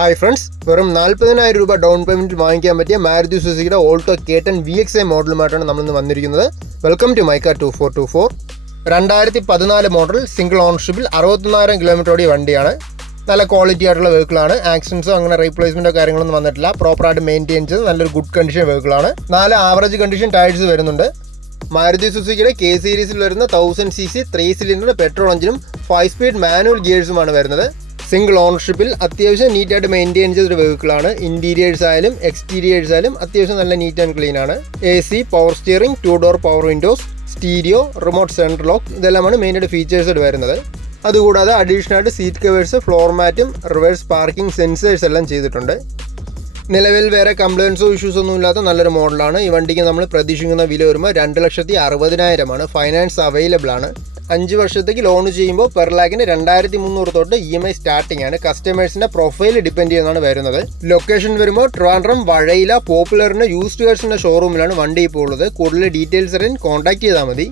Hi friends, വെറും 40,000 രൂപ down പേയ്മെൻറ്റിൽ വാങ്ങിക്കാൻ പറ്റിയ മാരുതി സുസുക്കിയുടെ ഓൾട്ടോ K10 VXi മോഡലുമായിട്ടാണ് നമ്മളിന്ന് വന്നിരിക്കുന്നത്. Welcome to my car 2424. 2014 model single ഓണർഷിപ്പിൽ 61,000 കിലോമീറ്റർ ഓടിയ വണ്ടിയാണ്. നല്ല ക്വാളിറ്റി ആയിട്ടുള്ള വെഹിക്കിളാണ്. ആക്സിഡൻസോ അങ്ങനെ റീപ്ലേസ്മെൻറ്റോ കാര്യങ്ങളൊന്നും വന്നിട്ടില്ല. പ്രോപ്പറായിട്ട് മെയിൻറ്റെയിൻ ചെയ്ത് നല്ലൊരു ഗുഡ് കണ്ടീഷൻ വെഹിക്കിളാണ്. 4 ആവറേജ് കണ്ടീഷൻ ടയർസ് വരുന്നുണ്ട്. മാരുതി സുസുക്കിയുടെ K സീരീസിൽ വരുന്ന 1000cc 3 സിലിണ്ടർ പെട്രോൾ എഞ്ചിനും 5 സ്പീഡ് മാനുവൽ ഗിയേഴ്സുമാണ് വരുന്നത്. സിംഗിൾ ഓണർഷിപ്പിൽ അത്യാവശ്യം നീറ്റായിട്ട് മെയിൻറ്റെയിൻ ചെയ്തൊരു വെഹിക്കിളാണ്. ഇൻറ്റീരിയേഴ്സ് ആയാലും എക്സ്റ്റീരിയേഴ്സ് ആയാലും അത്യാവശ്യം നല്ല നീറ്റ് ആൻഡ് ക്ലീൻ ആണ്. AC, power steering, 2 door power Windows, stereo, remote central lock ഇതെല്ലാമാണ് മെയിനായിട്ട് ഫീച്ചേഴ്സായിട്ട് വരുന്നത്. അതുകൂടാതെ അഡീഷണൽ ആയിട്ട് സീറ്റ് കവേഴ്സ്, ഫ്ലോർ മാറ്റും, റിവേഴ്സ് പാർക്കിംഗ് സെൻസേഴ്സ് എല്ലാം ചെയ്തിട്ടുണ്ട്. നിലവിൽ വേറെ കംപ്ലയിൻസോ ഇഷ്യൂസോ ഒന്നും ഇല്ലാത്ത നല്ലൊരു മോഡലാണ്. ഈ വണ്ടിക്ക് നമ്മൾ പ്രതീക്ഷിക്കുന്ന വില വരുമ്പോൾ 2,60,000 ഫൈനാൻസ് അവൈലബിൾ ആണ്. 5 വർഷത്തേക്ക് ലോൺ ചെയ്യുമ്പോൾ പെർ ലാഖിന് 2,300 തൊട്ട് EMI സ്റ്റാർട്ടിംഗ് ആണ്. കസ്റ്റമേഴ്സിന്റെ പ്രൊഫൈൽ ഡിപ്പെൻഡ് ചെയ്യുന്നതാണ് വരുന്നത്. ലൊക്കേഷൻ വരുമ്പോൾ ട്രിവാൻഡ്രം വഴയില പോപ്പുലറിന്റെ യൂസ്ഡ് കാർസിന്റെ ഷോറൂമിലാണ് വണ്ടി ഇപ്പോൾ ഉള്ളത്. കൂടുതൽ ഡീറ്റെയിൽസ് അറിയാൻ കോൺടാക്ട് ചെയ്താൽ മതി.